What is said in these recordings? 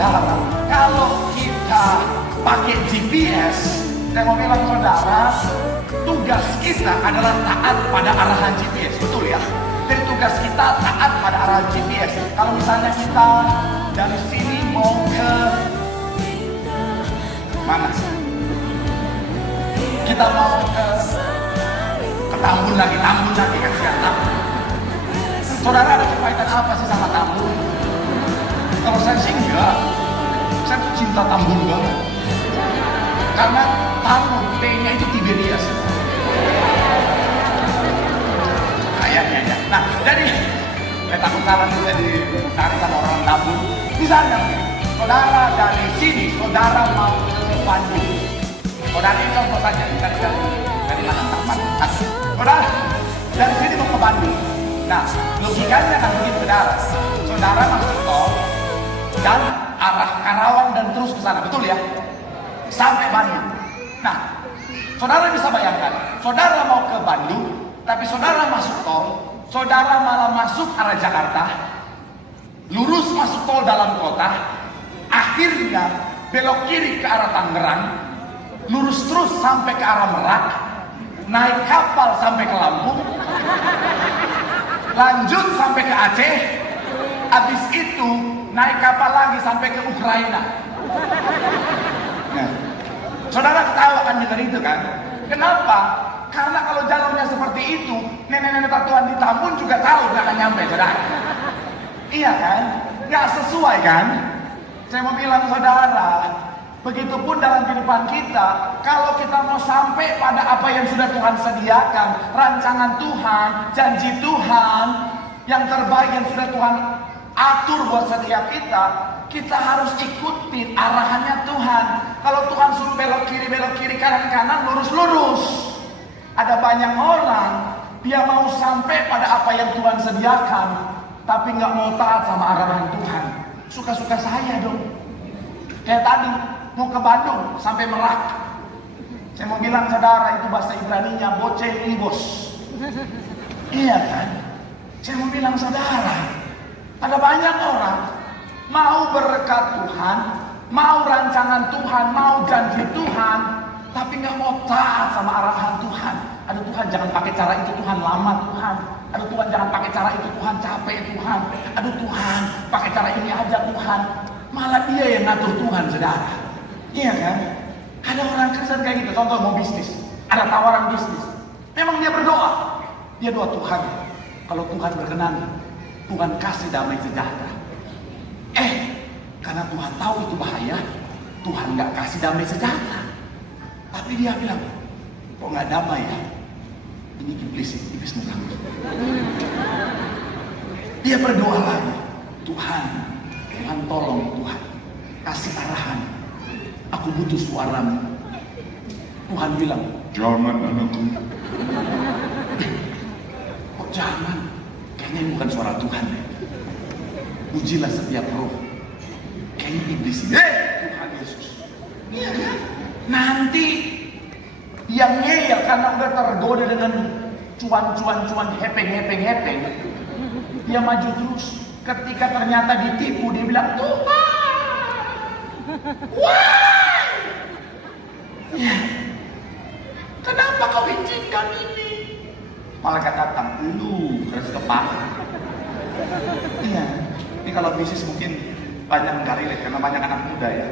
saudara, kalau kita pakai GPS, saya mau bilang saudara, tugas kita adalah taat pada arahan GPS, betul ya? Jadi tugas kita taat pada arahan GPS. Kalau misalnya kita dari sini mau ke mana? Kita mau ke Tambun lagi kan sekarang. Saudara ada kaitan apa sih sama Tambun? Kalau saya sih enggak. Saya tuh cinta Tambun banget. Karena Tambun, T-nya itu Tiberias. Kayaknya ya. Nah, jadi saya takut salah bisa ditarik sama orang Tambun. Misalnya, saudara dari sini, saudara mau ke Bandung. Saudara ini contoh saja, dari mana tempat. Saudara dari sini mau ke Bandung. Nah, logikanya kan begini saudara. Saudara masuk tol dan arah Karawang dan terus ke sana, betul ya? Sampai Bandung. Nah, saudara bisa bayangkan, saudara mau ke Bandung, tapi saudara masuk tol, saudara malah masuk arah Jakarta, lurus masuk tol dalam kota, akhirnya belok kiri ke arah Tangerang, lurus terus sampai ke arah Merak, naik kapal sampai ke Lampung, lanjut sampai ke Aceh, habis itu naik kapal lagi sampai ke Ukraina. Nah, saudara ketawa kan dengar itu kan? Kenapa? Karena kalau jalurnya seperti itu, nenek-nenek tatuan di Tambun juga tahu nggak akan nyampe, saudara. Iya kan? Nggak sesuai kan? Saya mau bilang saudara, begitupun dalam kehidupan kita, kalau kita mau sampai pada apa yang sudah Tuhan sediakan, rancangan Tuhan, janji Tuhan, yang terbaik yang sudah Tuhan atur buat setiap kita, kita harus ikutin arahannya Tuhan. Kalau Tuhan suruh belok kiri, kanan, lurus. Ada banyak orang, dia mau sampai pada apa yang Tuhan sediakan, tapi nggak mau taat sama arahan Tuhan. Suka-suka saya dong. Kayak tadi, mau ke Bandung sampai Merak. Saya mau bilang saudara, itu bahasa Ibraninya boceh libos. Iya kan? Saya mau bilang saudara, ada banyak orang mau berkat Tuhan, mau rancangan Tuhan, mau janji Tuhan, tapi nggak mau taat sama arahan Tuhan. Aduh Tuhan, jangan pakai cara itu Tuhan, lama Tuhan. Aduh Tuhan, jangan pakai cara itu Tuhan, capek Tuhan. Aduh Tuhan, pakai cara ini aja Tuhan. Malah dia yang ngatur Tuhan, saudara. Iya kan? Ada orang Kristen kayak gitu. Contoh mau bisnis, ada tawaran bisnis. Memang dia berdoa. Dia doa Tuhan, kalau Tuhan berkenan, Tuhan kasih damai sejahtera. Karena Tuhan tahu itu bahaya, Tuhan nggak kasih damai sejahtera. Tapi dia bilang, kok nggak damai ya? Ini iblis nurani. Dia berdoa lagi, Tuhan tolong Tuhan, kasih arahan. Aku butuh suaramu. Tuhan bilang, jangan anakku. Kok jangan? Kayaknya ini bukan suara Tuhan. Pujilah setiap roh. Kayaknya iblis ini. Tuhan Yesus. Iya kan? Nanti yang ngeyel karena udah tergoda dengan cuan, hepeng. Dia maju terus. Ketika ternyata ditipu, dia bilang, Tuhan, why? Ya. Kenapa kau izinkan ini? Malaikat datang, lu harus kepala. Iya. Ini kalau bisnis mungkin banyak nggak relate karena banyak anak muda ya.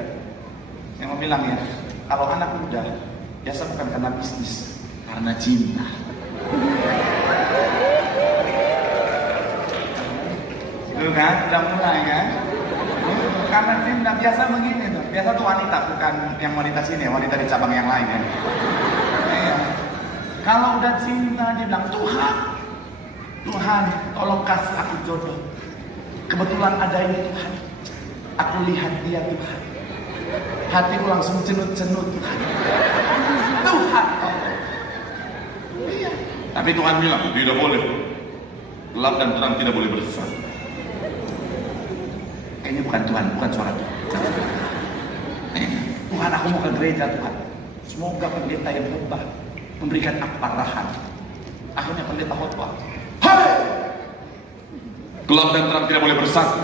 Yang mau bilang ya, kalau anak muda biasa bukan karena bisnis, karena cinta. Tuh kan, udah mulai kan? Karena cinta biasa begini tuh. Biasa tuh wanita, bukan yang wanita sini ya, wanita di cabang yang lain ya. Iya. Kalau udah cinta dia bilang, Tuhan, tolong kasih aku jodoh. Kebetulan ada ini Tuhan. Aku lihat dia Tuhan. Hatiku langsung cenut-cenut Tuhan. Tuhan, tolong. Iya. Tapi Tuhan bilang, tidak boleh. Gelap dan terang tidak boleh bersatu. Kayaknya bukan Tuhan, bukan suara Tuhan. Tuhan, aku mau ke gereja Tuhan. Semoga pendeta yang khotbah memberikan aku arahan. Akhirnya pendeta khotbah, hai! Gelap dan terang tidak boleh bersatu.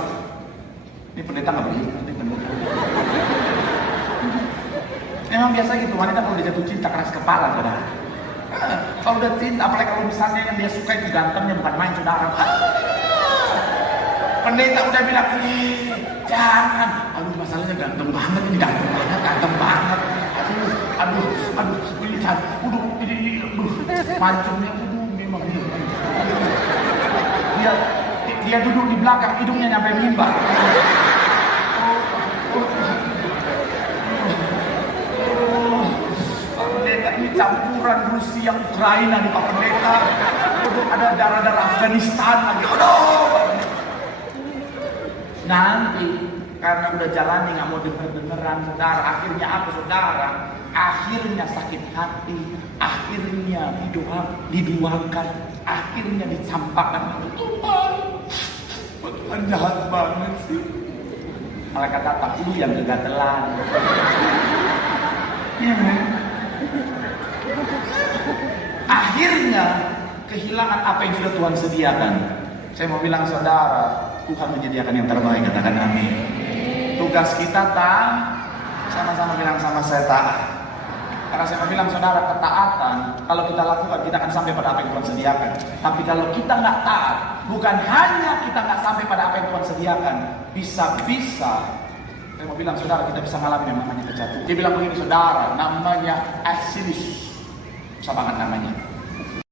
Ini pendeta nggak begitu, ini pendeta. memang biasa gitu, wanita kalau udah jatuh cinta keras kepala, saudara. Kalau udah cinta, apalagi kalau misalnya yang dia suka itu gantengnya bukan main, saudara. Pendeta udah bilang, jangan. Aduh, masalahnya ganteng banget, ini ganteng banget, ganteng banget. Aduh, ini cantik. Mancungnya, memang ini. Dia duduk di belakang, hidungnya nyampe mimbar. Pak Pendeta, ini campuran Rusia Ukraina nih Pak Pendeta. Ada darah-darah Afghanistan lagi. Nanti karena udah jalani nggak mau denger-dengeran, saudara, akhirnya apa, saudara? Akhirnya sakit hati, akhirnya diduakan, akhirnya dicampakkan. Tuhan jahat banget sih. Malaikat datang, lu yang kegatelan. Ya, akhirnya kehilangan apa yang sudah Tuhan sediakan. Saya mau bilang, saudara, Tuhan menyediakan yang terbaik, katakan amin. Tugas kita sama-sama bilang sama saya taat. Karena saya mau bilang, saudara, ketaatan kalau kita lakukan, kita akan sampai pada apa yang Tuhan sediakan. Tapi kalau kita nggak taat, bukan hanya kita nggak sampai pada apa yang Tuhan sediakan, bisa-bisa saya mau bilang, saudara, kita bisa ngalamin yang namanya kejatuhan. Dia bilang begini, saudara, namanya asilis, sama banget namanya.